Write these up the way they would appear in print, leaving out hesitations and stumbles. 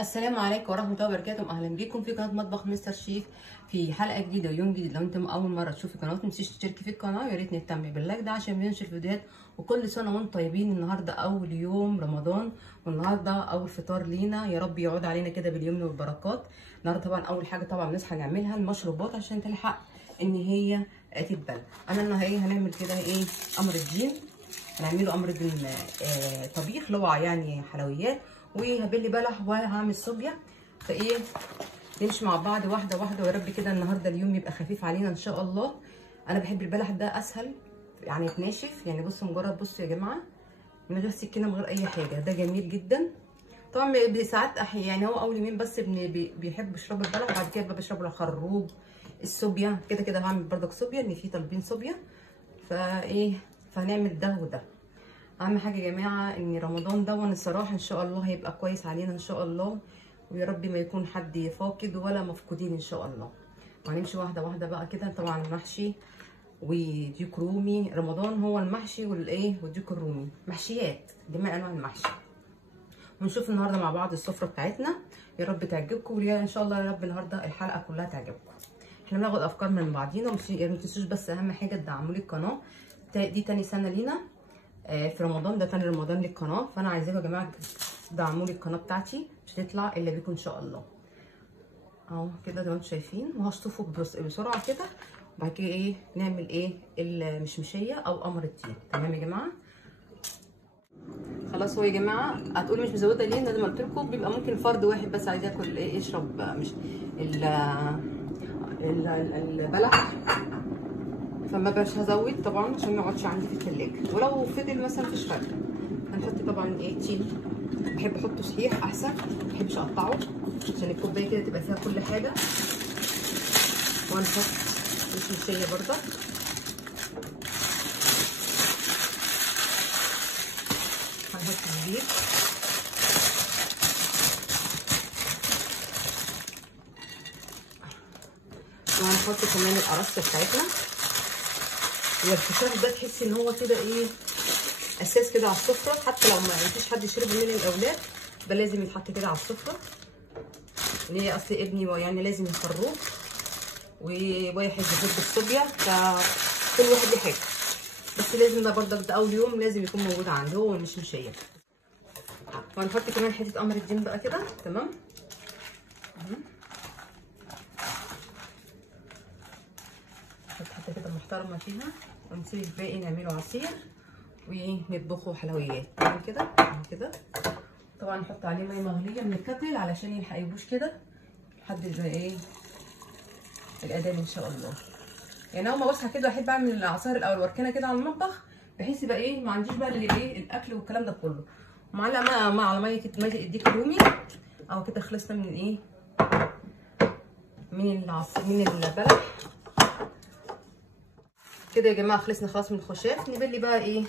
السلام عليكم ورحمه الله وبركاته. اهلا بيكم في قناه مطبخ مستر شيف في حلقه جديده ويوم جديد. لو انت اول مره تشوفي القناه ما تنسيش تشتركي في القناه، ويا ريت نهتم باللايك ده عشان بننشر فيديوهات. وكل سنه وانتم طيبين. النهارده اول يوم رمضان، والنهارده اول فطار لينا، يا رب يعود علينا كده باليمن والبركات. النهارده طبعا اول حاجه طبعا نصحى نعملها المشروبات عشان تلحق ان هي تتبل. انا النهارده هنعمل كده قمر الدين. هنعمله قمر الدين طبيخ اللي هو يعني حلويات، وهبلي بلح وهعمل صوبيا. نمشي مع بعض واحده واحده، ويا رب كده النهارده اليوم يبقى خفيف علينا ان شاء الله. انا بحب البلح ده اسهل يعني يتناشف، يعني بصوا بصوا يا جماعه من غير سكينه من غير اي حاجه، ده جميل جدا. طبعا ساعات يعني هو اول يومين بس بيحب يشرب البلح، وبعد كده بشرب الخروب الصوبيا. كده كده هعمل بردك صوبيا ان في طالبين صوبيا، فهنعمل ده وده. اهم حاجه يا جماعه ان رمضان ده الصراحه ان شاء الله هيبقى كويس علينا ان شاء الله، ويا رب ما يكون حد فاقد ولا مفقودين ان شاء الله. وهنمشي واحده واحده بقى كده. طبعا محشي وديك رومي، رمضان هو المحشي والديك الرومي، محشيات جميع انواع المحشي. ونشوف النهارده مع بعض السفره بتاعتنا، يا رب تعجبكم، ويا ان شاء الله يا رب النهارده الحلقه كلها تعجبكم. احنا بناخد افكار من بعضينا، ما تنسوش بس اهم حاجه تدعموا لي القناه. دي تاني سنه لينا في رمضان، ده تاني رمضان للقناه، فانا عايزاكم يا جماعه تدعموا لي القناه بتاعتي، مش هتطلع الا بيكم ان شاء الله. اهو كده زي ما انتم شايفين، وهشطفه بسرعه كده، وبعد كده نعمل المشمشيه او قمر الدين. تمام يا جماعه؟ خلاص. هو يا جماعه هتقولي مش مزوده ليه؟ زي ما قلت لكم بيبقى ممكن فرد واحد بس عايز ياكل يشرب مش البلح، فما بقاش هزود طبعا عشان ما يقعدش عندي في الثلاجه، ولو فضل مثلا مفيش فرق. هنحط طبعا تين، بحب احطه صحيح احسن، ما بحبش اقطعه عشان الكوبايه كده تبقى فيها كل حاجه. وهنحط مشمشيه برضه، هنحط زبيب، وهنحط كمان القرص بتاعتنا. والفشار ده تحسي ان هو كده اساس كده على السفره، حتى لو ما فيش حد يشرب من الاولاد ده لازم يتحط كده على السفره. ليه؟ اصل ابني يعني لازم يخروه، وواحد يحب الصوبيا، فكل واحد ليه حاجه، بس لازم ده برضك ده اول يوم لازم يكون موجود عندي هو المشمشيه. وهنحط كمان حته قمر الدين بقى كده. تمام. نحط حته كده محترمه فيها، ونسيب الباقي نعمله عصير ونطبخه حلويات. تمام كده كده. طبعا نحط عليه ميه مغليه من الكتل علشان يلحق يبوش كده لحد الاذان ان شاء الله. يعني اول ما بصحى كده احب اعمل العصاير الاول واركنها كده على المطبخ، بحيث يبقى ما عنديش بقى الاكل والكلام ده كله. ومعلقه على ميه الديك الرومي. او كده خلصنا من البلح كده يا جماعه. خلصنا خلاص من الخشاف. نبلي بقى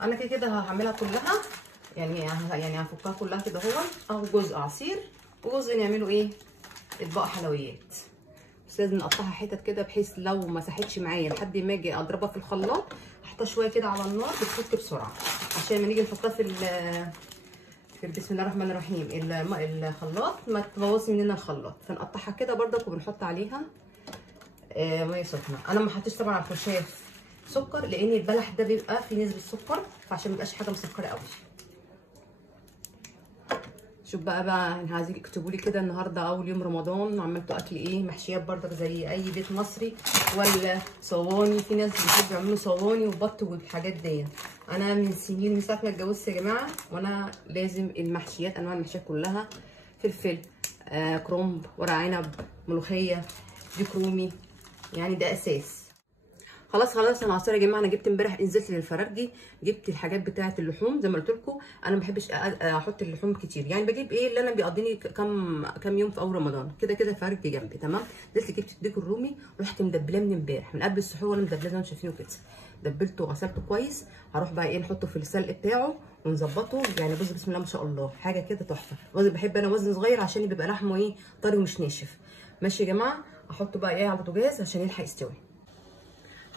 انا كده هعملها كلها، يعني هفكها كلها كده اهو جزء عصير وجزء نعمله اطباق حلويات. بس لازم نقطعها حتت كده، بحيث لو ما ساحتش معايا لحد ما اجي اضربها في الخلاط احطها شويه كده على النار بتفك بسرعه، عشان لما نيجي نحطها في بسم الله الرحمن الرحيم الخلاط ما تبوظش مننا الخلاط. فنقطعها كده برضك، وبنحط عليها ميه سخنه. انا ما حطيتش طبعا على الخشاف سكر، لان البلح ده بيبقى فيه نسبه سكر، فعشان ما يبقاش حاجه مسكره قوي. شوف بقى عايزين اكتبوا لي كده النهارده اول يوم رمضان عملتوا اكل محشيات برضك زي اي بيت مصري، ولا صواني؟ في ناس بيحبوا يعملوا صواني وبط والحاجات دي. انا من سنين، من ساعه ما اتجوزت يا جماعه وانا لازم المحشيات، انواع المحشيات كلها، فلفل كرنب، ورق عنب، ملوخيه، ديك رومي، يعني ده اساس. خلاص العصير يا جماعه. انا جبت امبارح، نزلت للفراخ جبت الحاجات بتاعه اللحوم زي ما قلت لكم. انا ما بحبش احط اللحوم كتير، يعني بجيب اللي انا بيقضيني كام يوم في اول رمضان. كده الفراخ دي جنبي. تمام. نزلت جبت الديك الرومي، رحت مدبلاه من امبارح من قبل السحور، وانا مدبلاه زي ما انتم شايفينه كده. دبلته وغسلته كويس. هروح بقى نحطه في السلق بتاعه ونظبطه. يعني بص بسم الله ما شاء الله، حاجه كده تحفه. بحب انا وزن صغير عشان بيبقى لحمه طري ومش ناشف. ماشي يا جماعه. احطه بقى على البوتاجاز عشان يلحق يستوي.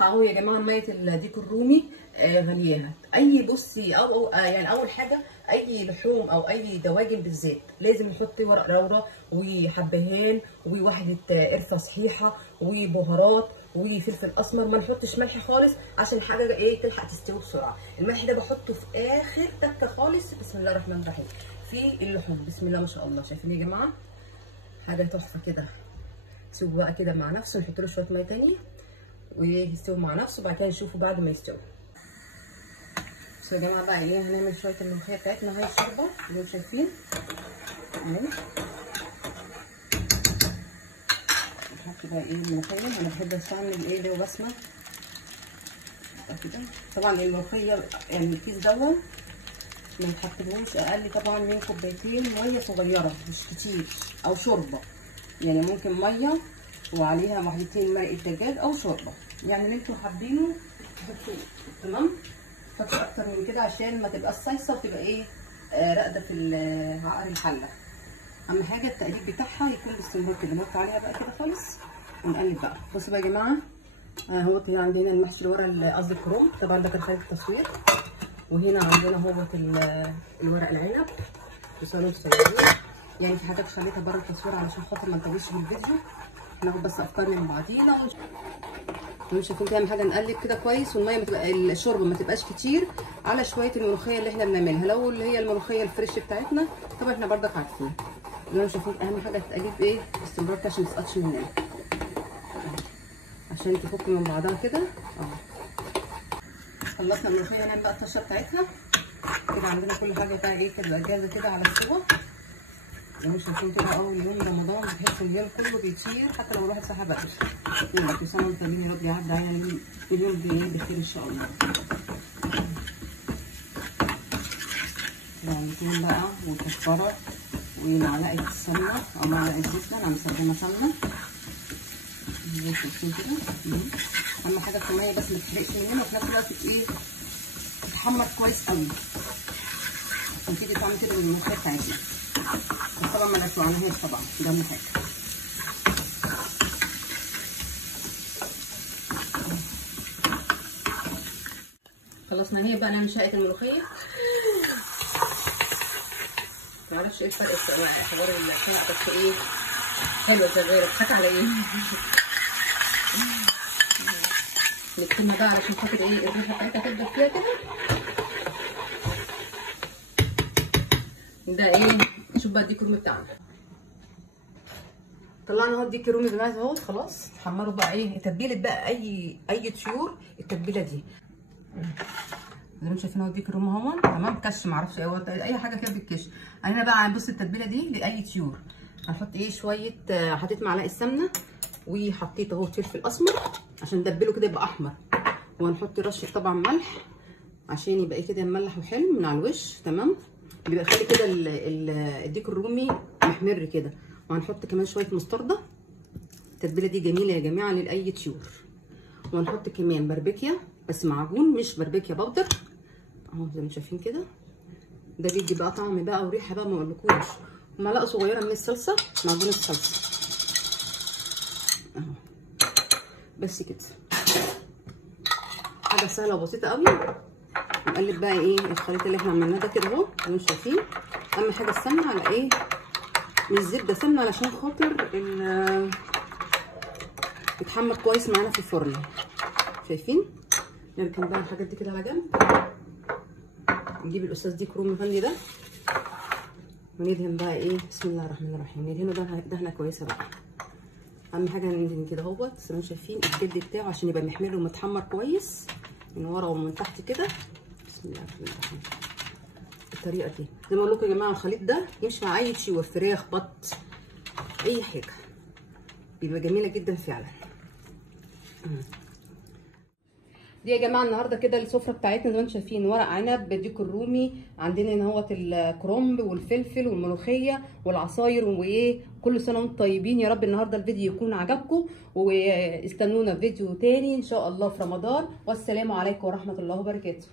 اهو يا جماعه ميه الديك الرومي غليانه. اي بصي او يعني اول حاجه اي لحوم او اي دواجن بالذات لازم نحط ورق لورا وحبهان وواحده قرفه صحيحه وبهارات وفلفل اسمر. ما نحطش ملح خالص عشان الحاجه ايه تلحق تستوي بسرعه. الملح ده بحطه في اخر تكه خالص. بسم الله الرحمن الرحيم. في اللحوم بسم الله ما شاء الله، شايفين يا جماعه حاجه تحفه كده. سيبه بقى كده مع نفسه، نحط له شويه ميه تاني ويستوي مع نفسه. وبعد كده نشوفه بعد ما يستوي. بصوا يا جماعه بقى ايه، هنعمل شويه الملوخيه بتاعتنا اهي الشوربه اللي انتم شايفين اهي. نحط بقى ايه الملوخيه. انا بحب استعمل ايه ده وبسمه كده. طبعا الملوخيه يعني الكيس دوت ما نحطلهوش اقل طبعا من كوبايتين ميه صغيره مش كتير، او شوربه يعني ممكن ميه وعليها واحدتين مرقه دجاج او شوربه، يعني اللي انتوا حابينه تحطوه. تمام. متحطش اكتر من كده عشان ما تبقاش صيصه وتبقى ايه راقده في عقر الحله. اهم حاجه التقليب بتاعها يكون باستمرار كده. نحط عليها بقى كده خالص ونقلب بقى. بصوا بقى يا جماعه اهو عندنا المحشي اللي ورا قصدي الكرنب، طبعا ده كان خارج التصوير. وهنا عندنا اهوت الورق العنب. بصوا انتوا شايفين يعني في حاجات خليتها بره التصوير علشان خاطر ما نطولش في الفيديو، ناخد بس افكارنا من بعضينا. مش شايفين كده. اهم حاجه نقلب كده كويس والميه ما تبقى الشوربه ما تبقاش كتير على شويه الملوخيه اللي احنا بنعملها. لو اللي هي الملوخيه الفريش بتاعتنا طبعا احنا برضك عارفين. زي شايفين اهم حاجه التقليب ايه باستمرار عشان ما تسقطش مننا، عشان تفك من بعضها كده خلصنا الملوخيه. هنعمل بقى الطشه بتاعتها كده. عندنا كل حاجه بقى ايه كده جاهزه كده على السوا. زي شايفين كده اول يوم رمضان بتحس اليوم كله بيطير حتى لو الواحد صحى بدري. يلا كل سنه وانتم طيبين، يا رب يعدي علينا اليوم بخير ان شاء الله. معلقتين بقى وكزبره ومعلقه سمنه او معلقه زبده. انا مستخدمه سمنه زي شايفين كده. اهم حاجه الصينيه بس ما تحرقش مننا وفي نفس الوقت ايه تتحمر كويس قوي عشان تيجي تعمل كده بالملوخيه بتاعتنا. بس طبعا ما نسوعناهاش طبعا، ده اهم حاجه. خلصنا هي بقى نعمل شقه الملوخيه. معرفش ايه الفرق في حوار الشقه بس ايه حلوه شغاله. بتضحك على ايه؟ نكتمها بقى علشان خاطر ايه الريحه بتاعتها تفضل فيها كده. ده ايه نشوف بقى الديك الرومي بتاعنا. طلعنا اهو الديك الرومي بتاعنا اهوت خلاص. نحمره بقى ايه تتبيله بقى اي طيور التتبيله دي زي ما انتم شايفين اهو الديك الرومي اهو. تمام. كش معرفش اي حاجه كده بالكش. انا بقى بص التتبيله دي لاي طيور. هنحط ايه شويه حطيت معلقه سمنه وحطيت اهو فلفل اسمر عشان ندبله كده يبقى احمر. وهنحط رشه طبعا ملح عشان يبقى كده مملح وحلو من على الوش. تمام. بيبقى خلي كده الديك الرومي محمر كده. وهنحط كمان شويه مستردة. التتبيله دي جميله يا جماعه لاي طيور. وهنحط كمان باربيكيا بس معجون مش باربيكيا بودر اهو زي ما شايفين كده. ده بيدي بقى طعم بقى وريحه بقى ما اقولكوش. معلقه صغيره من الصلصه معجون الصلصه اهو بس كده. حاجه سهله وبسيطه قوي. نقلب بقى ايه الخليط اللي احنا عملناه ده كده اهو زي ما انتم شايفين. اهم حاجه السمنه على ايه مش زبده، سمنه علشان خاطر يتحمر كويس معانا في الفرن. شايفين. نركن بقى الحاجات دي كده على جنب. نجيب الاستاذ ديك رومي فندي ده وندهن بقى ايه بسم الله الرحمن الرحيم. ندهنه دهنه كويسه بقى. اهم حاجه ندهن كده اهوت زي ما انتم شايفين الجلد بتاعه عشان يبقى محمر ومتحمر كويس من ورا ومن تحت كده. بسم الله الرحمن الرحيم. بالطريقه دي زي ما اقول لكم يا جماعه الخليط ده يمشي مع اي شيء فراخ بط اي حاجه بيبقى جميله جدا فعلا. دي يا جماعه النهارده كده السفره بتاعتنا زي ما انتم شايفين. ورق عنب بديك الرومي، عندنا هنا اهوت الكرنب والفلفل والملوخيه والعصاير وايه. كل سنه وانتم طيبين. يا رب النهارده الفيديو يكون عجبكم واستنونا في فيديو تاني ان شاء الله في رمضان. والسلام عليكم ورحمه الله وبركاته.